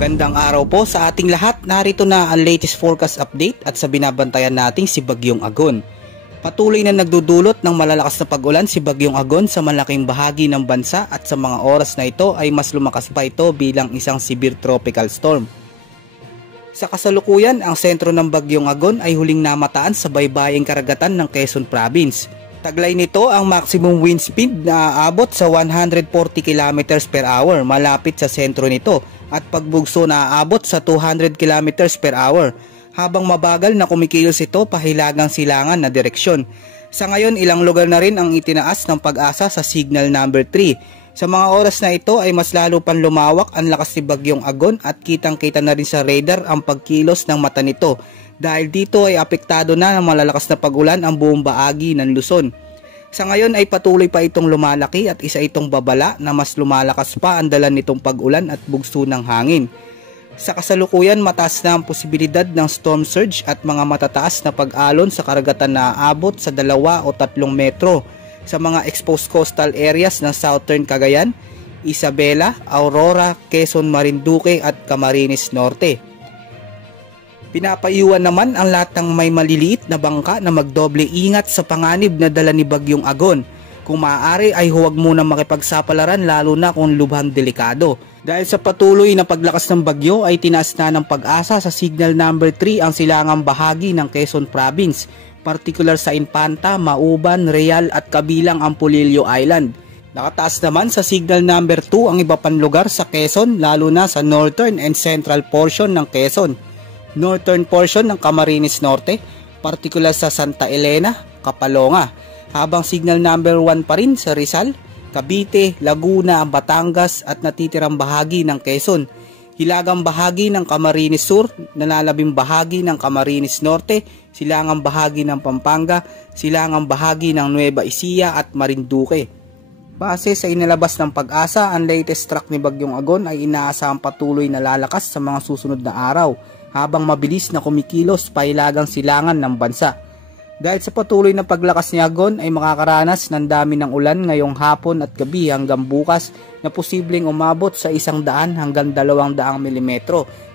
Magandang araw po sa ating lahat. Narito na ang latest forecast update at sa binabantayan nating si Bagyong Agon. Patuloy na nagdudulot ng malalakas na pag-ulan si Bagyong Agon sa malaking bahagi ng bansa at sa mga oras na ito ay mas lumakas pa ito bilang isang severe tropical storm. Sa kasalukuyan, ang sentro ng Bagyong Agon ay huling namataan sa baybaying karagatan ng Quezon Province. Taglay nito ang maximum wind speed na aabot sa 140 km per hour malapit sa sentro nito at pagbugso na aabot sa 200 km per hour habang mabagal na kumikilos ito pahilagang silangan na direksyon. Sa ngayon, ilang lugar na rin ang itinaas ng Pag-asa sa signal number 3. Sa mga oras na ito ay mas lalo pang lumawak ang lakas ni Bagyong Agon at kitang-kita na rin sa radar ang pagkilos ng mata nito. Dahil dito ay apektado na ng malalakas na pag-ulan ang buong bahagi ng Luzon. Sa ngayon ay patuloy pa itong lumalaki at isa itong babala na mas lumalakas pa ang dala nitong pag-ulan at bugso ng hangin. Sa kasalukuyan, mataas na ang posibilidad ng storm surge at mga matataas na pag-alon sa karagatan na aabot sa 2 o 3 metro sa mga exposed coastal areas ng Southern Cagayan, Isabela, Aurora, Quezon, Marinduque at Camarines Norte. Pinapaiwan naman ang lahat ng may maliliit na bangka na magdoble ingat sa panganib na dala ni Bagyong Agon. Kung maaari ay huwag muna makipagsapalaran lalo na kung lubhang delikado. Dahil sa patuloy na paglakas ng bagyo ay tinaas na ng Pag-asa sa signal number 3 ang silangang bahagi ng Quezon Province, particular sa Infanta, Mauban, Real at kabilang ang Polillo Island. Nakataas naman sa signal number 2 ang iba pang lugar sa Quezon lalo na sa northern and central portion ng Quezon. Northern portion ng Camarines Norte, particular sa Santa Elena, Kapalonga, habang signal number 1 pa rin sa Rizal, Cavite, Laguna, Batangas at natitirang bahagi ng Quezon, hilagang bahagi ng Camarines Sur, nalalabing bahagi ng Camarines Norte, silangang bahagi ng Pampanga, silangang bahagi ng Nueva Ecija at Marinduque. Base sa inilabas ng Pag-asa, ang latest track ni Bagyong Agon ay inaasahang patuloy na lalakas sa mga susunod na araw habang mabilis na kumikilos pahilagang silangan ng bansa. Dahil sa patuloy na paglakas ni Agon ay makakaranas ng dami ng ulan ngayong hapon at gabi hanggang bukas na posibleng umabot sa 100 hanggang 200 mm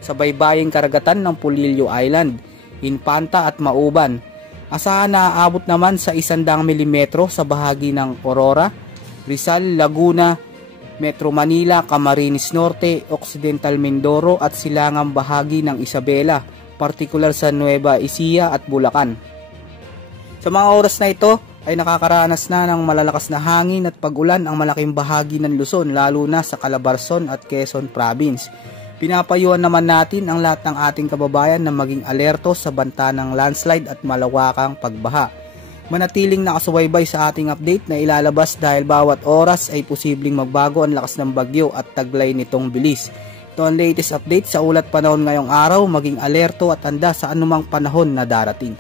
sa baybaying karagatan ng Polillo Island, Infanta at Mauban. Asahan na aabot naman sa 100 mm sa bahagi ng Aurora, Rizal, Laguna, Metro Manila, Camarines Norte, Occidental Mindoro at silangang bahagi ng Isabela, particular sa Nueva Ecija at Bulacan. Sa mga oras na ito ay nakakaranas na ng malalakas na hangin at pag-ulan ang malaking bahagi ng Luzon lalo na sa Calabarzon at Quezon Province. Pinapayuhan naman natin ang lahat ng ating kababayan na maging alerto sa banta ng landslide at malawakang pagbaha. Manatiling nakasubaybay sa ating update na ilalabas dahil bawat oras ay posibleng magbago ang lakas ng bagyo at taglay nitong bilis. Ito ang latest update sa ulat panahon ngayong araw, maging alerto at handa sa anumang panahon na darating.